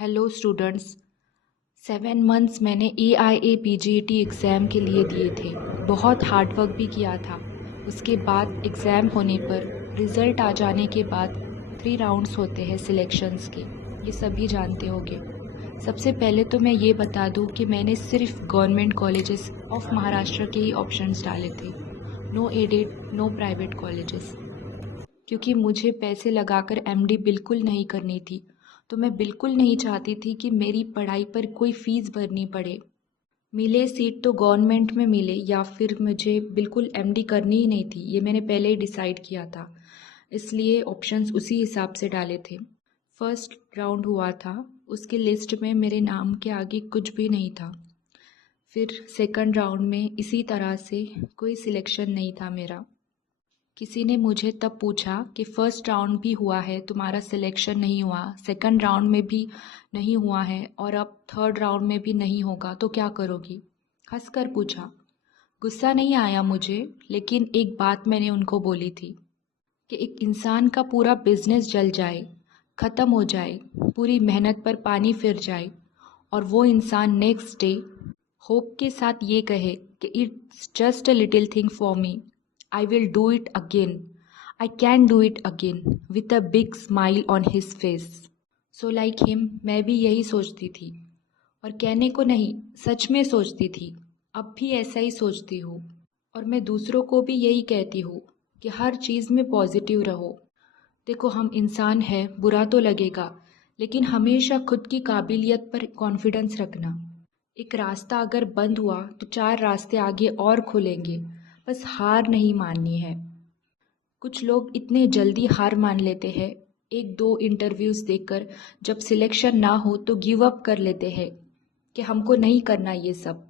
Hello students. 7 months मैंने AIA PGT exam के लिए दिए थे। बहुत हार्ड वर्क भी किया था। उसके बाद एग्ज़ाम होने पर रिज़ल्ट आ जाने के बाद 3 राउंड्स होते हैं सिलेक्शंस के, ये सभी जानते होंगे। सबसे पहले तो मैं ये बता दूं कि मैंने सिर्फ गवर्नमेंट कॉलेजेस ऑफ महाराष्ट्र के ही ऑप्शंस डाले थे। No aided, no private colleges, क्योंकि मुझे पैसे लगाकर MD बिल्कुल नहीं करनी थी। तो मैं बिल्कुल नहीं चाहती थी कि मेरी पढ़ाई पर कोई फ़ीस भरनी पड़े। मिले सीट तो गवर्नमेंट में मिले या फिर मुझे बिल्कुल MD करनी ही नहीं थी, ये मैंने पहले ही डिसाइड किया था। इसलिए ऑप्शंस उसी हिसाब से डाले थे। फर्स्ट राउंड हुआ था, उसकी लिस्ट में मेरे नाम के आगे कुछ भी नहीं था। फिर सेकंड राउंड में इसी तरह से कोई सिलेक्शन नहीं था मेरा। किसी ने मुझे तब पूछा कि फर्स्ट राउंड भी हुआ है, तुम्हारा सिलेक्शन नहीं हुआ, सेकंड राउंड में भी नहीं हुआ है और अब थर्ड राउंड में भी नहीं होगा, तो क्या करोगी? हंसकर पूछा। गुस्सा नहीं आया मुझे, लेकिन एक बात मैंने उनको बोली थी कि एक इंसान का पूरा बिजनेस जल जाए, ख़त्म हो जाए, पूरी मेहनत पर पानी फिर जाए और वो इंसान नेक्स्ट डे होप के साथ ये कहे कि it's just a little thing for me, I will do it again. I can do it again with a big smile on his face. So like him, मैं भी यही सोचती थी और कहने को नहीं, सच में सोचती थी। अब भी ऐसा ही सोचती हूँ और मैं दूसरों को भी यही कहती हूँ कि हर चीज़ में पॉजिटिव रहो। देखो, हम इंसान हैं, बुरा तो लगेगा, लेकिन हमेशा खुद की काबिलियत पर कॉन्फिडेंस रखना। एक रास्ता अगर बंद हुआ तो 4 रास्ते आगे और खुलेंगे, बस हार नहीं माननी है। कुछ लोग इतने जल्दी हार मान लेते हैं, 1-2 इंटरव्यूज़ देकर जब सिलेक्शन ना हो तो गिव अप कर लेते हैं कि हमको नहीं करना ये सब।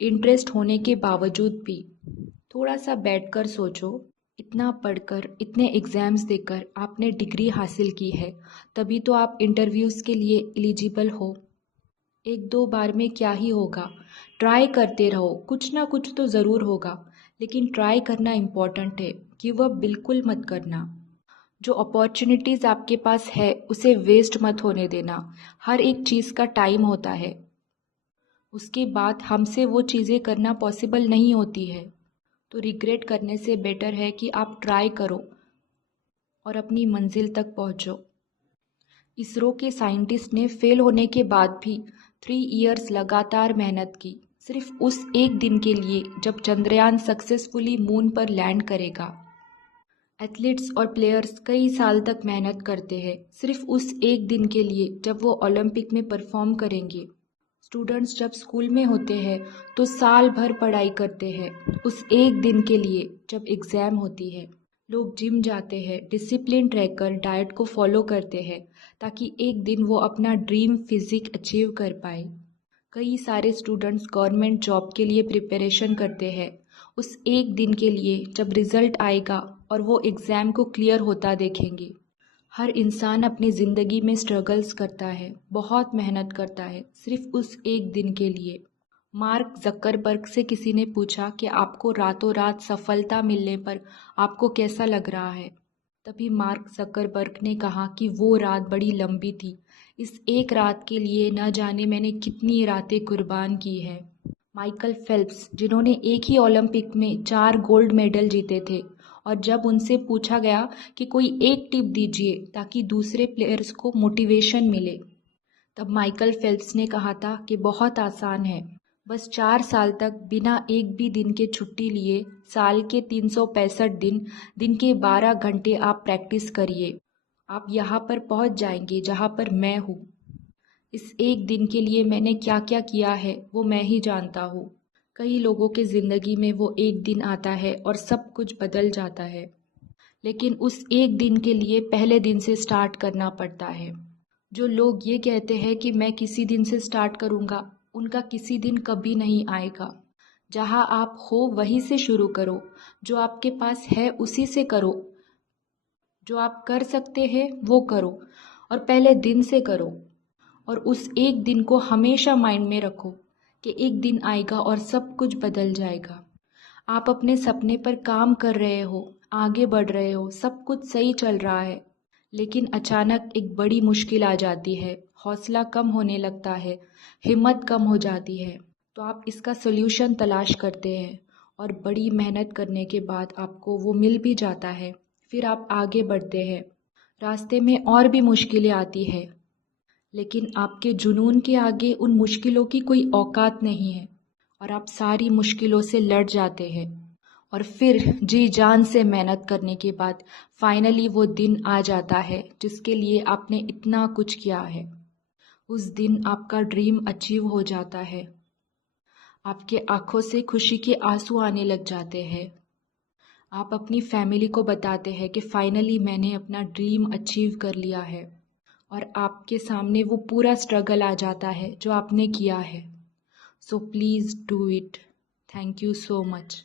इंटरेस्ट होने के बावजूद भी थोड़ा सा बैठकर सोचो, इतना पढ़कर, इतने एग्ज़ाम्स देकर आपने डिग्री हासिल की है, तभी तो आप इंटरव्यूज़ के लिए एलिजिबल हो। 1-2 बार में क्या ही होगा, ट्राई करते रहो, कुछ ना कुछ तो ज़रूर होगा, लेकिन ट्राई करना इम्पॉर्टेंट है, गिव अप बिल्कुल मत करना। जो अपॉर्चुनिटीज़ आपके पास है उसे वेस्ट मत होने देना। हर एक चीज़ का टाइम होता है, उसके बाद हमसे वो चीज़ें करना पॉसिबल नहीं होती है, तो रिग्रेट करने से बेटर है कि आप ट्राई करो और अपनी मंजिल तक पहुँचो। इसरो के साइंटिस्ट ने फेल होने के बाद भी 3 इयर्स लगातार मेहनत की, सिर्फ उस एक दिन के लिए जब चंद्रयान सक्सेसफुली मून पर लैंड करेगा। एथलीट्स और प्लेयर्स कई साल तक मेहनत करते हैं, सिर्फ उस एक दिन के लिए जब वो ओलंपिक में परफॉर्म करेंगे। स्टूडेंट्स जब स्कूल में होते हैं तो साल भर पढ़ाई करते हैं, उस एक दिन के लिए जब एग्ज़ाम होती है। लोग जिम जाते हैं, डिसिप्लिन रहकर डाइट को फॉलो करते हैं, ताकि एक दिन वो अपना ड्रीम फिजिक अचीव कर पाए। कई सारे स्टूडेंट्स गवर्नमेंट जॉब के लिए प्रिपरेशन करते हैं, उस एक दिन के लिए जब रिज़ल्ट आएगा और वो एग्ज़ाम को क्लियर होता देखेंगे। हर इंसान अपनी ज़िंदगी में स्ट्रगल्स करता है, बहुत मेहनत करता है, सिर्फ उस एक दिन के लिए। मार्क ज़करबर्ग से किसी ने पूछा कि आपको रातों रात सफलता मिलने पर आपको कैसा लग रहा है? तभी मार्क ज़करबर्ग ने कहा कि वो रात बड़ी लंबी थी, इस एक रात के लिए न जाने मैंने कितनी रातें कुर्बान की है। माइकल फेल्प्स, जिन्होंने एक ही ओलंपिक में 4 गोल्ड मेडल जीते थे, और जब उनसे पूछा गया कि कोई एक टिप दीजिए ताकि दूसरे प्लेयर्स को मोटिवेशन मिले, तब माइकल फेल्प्स ने कहा था कि बहुत आसान है, बस 4 साल तक बिना एक भी दिन के छुट्टी लिए साल के 365 दिन, दिन के 12 घंटे आप प्रैक्टिस करिए, आप यहाँ पर पहुँच जाएंगे जहाँ पर मैं हूँ। इस एक दिन के लिए मैंने क्या क्या किया है वो मैं ही जानता हूँ। कई लोगों के ज़िंदगी में वो एक दिन आता है और सब कुछ बदल जाता है, लेकिन उस एक दिन के लिए पहले दिन से स्टार्ट करना पड़ता है। जो लोग ये कहते हैं कि मैं किसी दिन से स्टार्ट करूँगा, उनका किसी दिन कभी नहीं आएगा। जहाँ आप हो वहीं से शुरू करो, जो आपके पास है उसी से करो, जो आप कर सकते हैं वो करो और पहले दिन से करो। और उस एक दिन को हमेशा माइंड में रखो कि एक दिन आएगा और सब कुछ बदल जाएगा। आप अपने सपने पर काम कर रहे हो, आगे बढ़ रहे हो, सब कुछ सही चल रहा है, लेकिन अचानक एक बड़ी मुश्किल आ जाती है, हौसला कम होने लगता है, हिम्मत कम हो जाती है। तो आप इसका सॉल्यूशन तलाश करते हैं और बड़ी मेहनत करने के बाद आपको वो मिल भी जाता है। फिर आप आगे बढ़ते हैं। रास्ते में और भी मुश्किलें आती है, लेकिन आपके जुनून के आगे उन मुश्किलों की कोई औकात नहीं है और आप सारी मुश्किलों से लड़ जाते हैं। और फिर जी जान से मेहनत करने के बाद फाइनली वो दिन आ जाता है जिसके लिए आपने इतना कुछ किया है। उस दिन आपका ड्रीम अचीव हो जाता है। आपके आंखों से खुशी के आंसू आने लग जाते हैं। आप अपनी फैमिली को बताते हैं कि फाइनली मैंने अपना ड्रीम अचीव कर लिया है और आपके सामने वो पूरा स्ट्रगल आ जाता है जो आपने किया है। So please do it. Thank you so much.